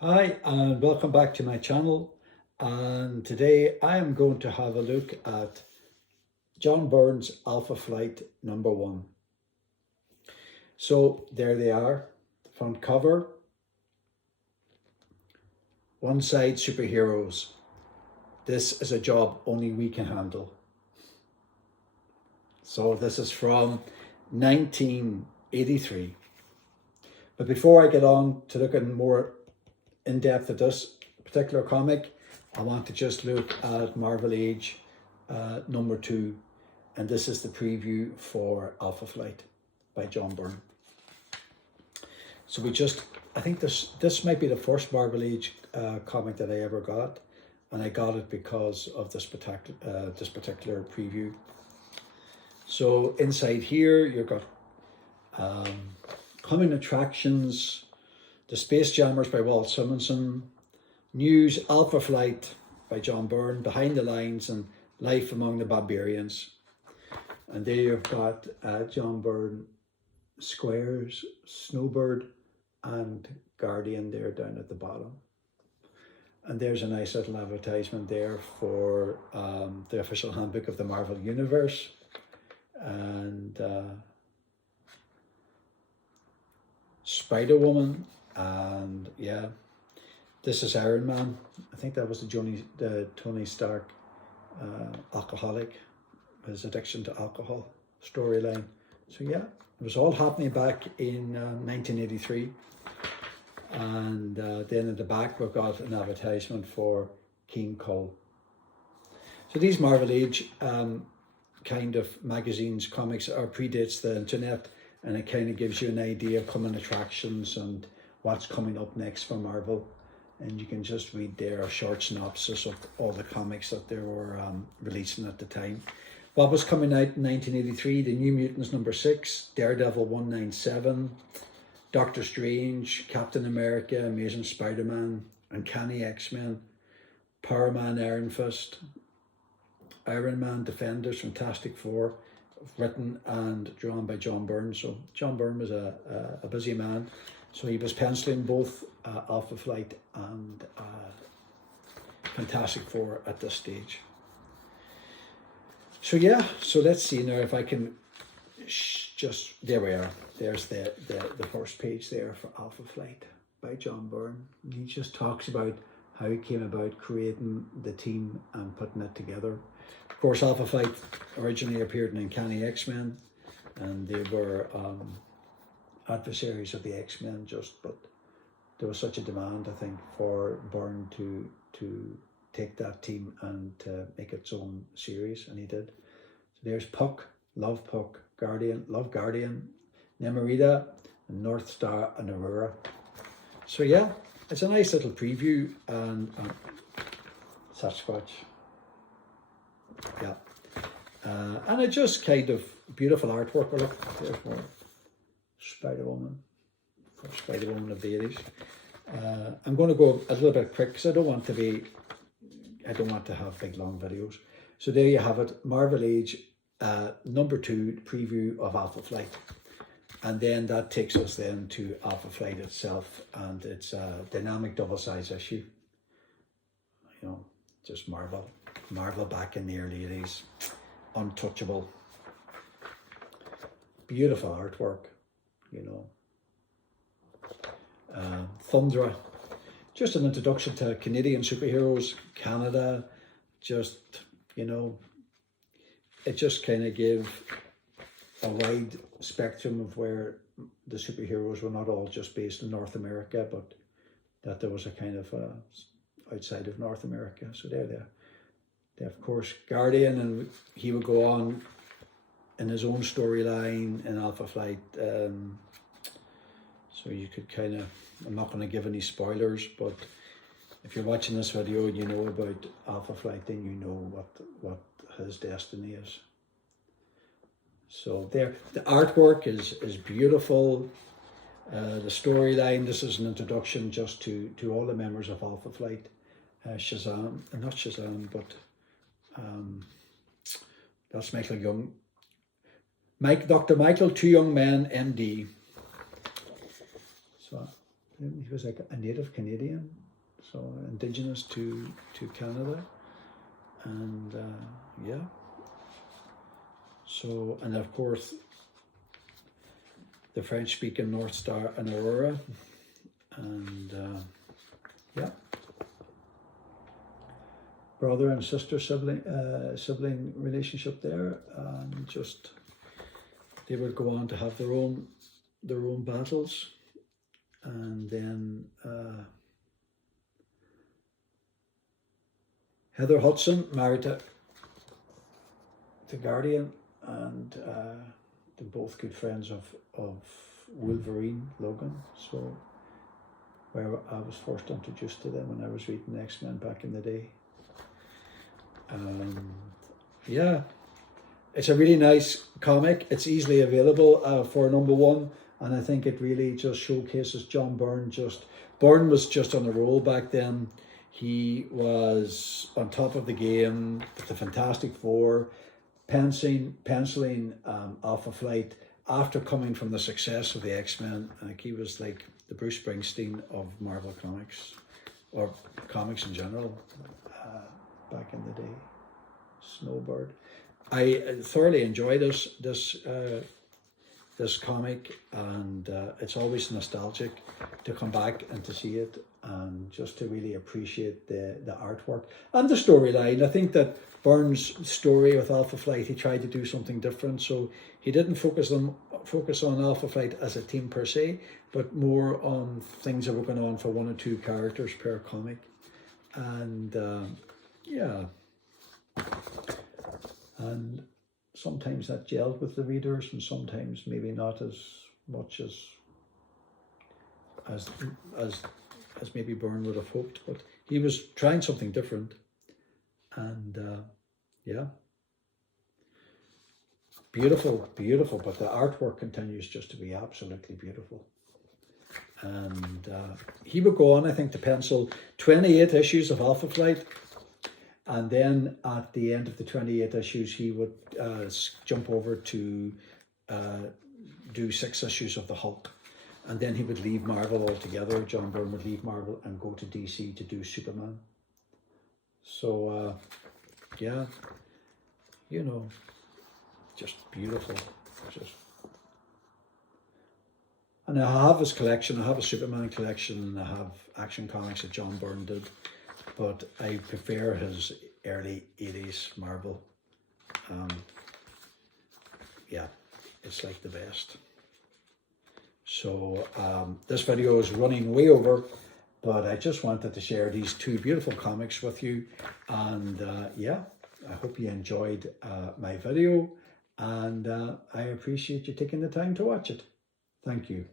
Hi and welcome back to my channel, and today I am going to have a look at John Byrne's Alpha Flight #1. So there they are, front cover, one side superheroes. This is a job only we can handle. So this is from 1983. But before I get on to looking more in depth at this particular comic, I want to just look at Marvel Age #2, and this is the preview for Alpha Flight by John Byrne. So I think this might be the first Marvel Age comic that I ever got, and I got it because of this particular preview. So inside here you've got coming attractions, The Space Jammers by Walt Simonson, news, Alpha Flight by John Byrne, Behind the Lines, and Life Among the Barbarians. And there you've got John Byrne squares, Snowbird, and Guardian there down at the bottom. And there's a nice little advertisement there for the official handbook of the Marvel Universe. And Spider-Woman, and yeah, this is Iron Man. I think that was the Tony Stark alcoholic, his addiction to alcohol storyline. So yeah, it was all happening back in 1983. And then at the back we've got an advertisement for King Cole. So these Marvel Age kind of magazines, comics, predates the internet, and it kind of gives you an idea of coming attractions and what's coming up next for Marvel. And you can just read there a short synopsis of all the comics that they were releasing at the time. What was coming out in 1983? The New Mutants #6, Daredevil 197, Doctor Strange, Captain America, Amazing Spider-Man, Uncanny X-Men, Power Man, Iron Fist, Iron Man, Defenders, Fantastic Four, written and drawn by John Byrne. So John Byrne was a busy man. So he was penciling both Alpha Flight and Fantastic Four at this stage. So yeah, so let's see now if I can there we are. There's the first page there for Alpha Flight by John Byrne. He just talks about how he came about creating the team and putting it together. Of course, Alpha Flight originally appeared in Uncanny X-Men, and they were adversaries of the X-Men, but there was such a demand, I think, for Byrne to take that team and to make its own series, and he did. So there's Puck, Love Puck, Guardian, Love Guardian, Nemorita, and North Star, and Aurora. So yeah, it's a nice little preview, and Sasquatch. Yeah, and it just kind of beautiful artwork. Look, there's more Spider-Woman, for Spider-Woman of the 80s. I'm going to go a little bit quick because I don't want to have big long videos. So there you have it, Marvel Age #2 preview of Alpha Flight, and then that takes us then to Alpha Flight itself, and it's a dynamic double-size issue. You know, just Marvel back in the early 80s, untouchable, beautiful artwork, you know. Thundra, just an introduction to Canadian superheroes, Canada, just, you know, it just kind of gave a wide spectrum of where the superheroes were not all just based in North America, but that there was a kind of outside of North America. So there. Of course, Guardian, and he would go on in his own storyline in Alpha Flight. So you could kind of, I'm not going to give any spoilers, but if you're watching this video and you know about Alpha Flight, then you know what his destiny is. So there, the artwork is beautiful. The storyline, this is an introduction just to all the members of Alpha Flight. Shazam, not Shazam, but that's Michael Young. Dr. Michael Two Young Men, MD. So he was like a native Canadian, so indigenous to Canada, and yeah. So, and of course, the French-speaking North Star and Aurora, and yeah, brother and sister sibling relationship there, and just they would go on to have their own battles, and then Heather Hudson married to Guardian, and they're both good friends of Wolverine Logan. So where I was first introduced to them when I was reading X-Men back in the day. Yeah, it's a really nice comic. It's easily available for #1, and I think it really just showcases John Byrne. Byrne was just on a roll back then. He was on top of the game with the Fantastic Four, penciling Alpha Flight after coming from the success of the X-Men. Like, he was like the Bruce Springsteen of Marvel Comics, or comics in general, back in the day. Snowbird. I thoroughly enjoy this comic, and it's always nostalgic to come back and to see it, and just to really appreciate the artwork and the storyline. I think that Byrne's story with Alpha Flight, he tried to do something different, so he didn't focus on Alpha Flight as a team per se, but more on things that were going on for 1 or 2 characters per comic. And yeah, and sometimes that gelled with the readers, and sometimes maybe not as much as maybe Byrne would have hoped, but he was trying something different. And yeah, beautiful, but the artwork continues just to be absolutely beautiful. And he would go on, I think, to pencil 28 issues of Alpha Flight, and then at the end of the 28 issues, he would jump over to do 6 issues of the Hulk. And then he would leave Marvel altogether. John Byrne would leave Marvel and go to DC to do Superman. So, yeah, you know, just beautiful. And I have his collection. I have a Superman collection, and I have Action Comics that John Byrne did. But I prefer his early 80s Marvel. Yeah, it's like the best. So this video is running way over, but I just wanted to share these 2 beautiful comics with you. And yeah, I hope you enjoyed my video, and I appreciate you taking the time to watch it. Thank you.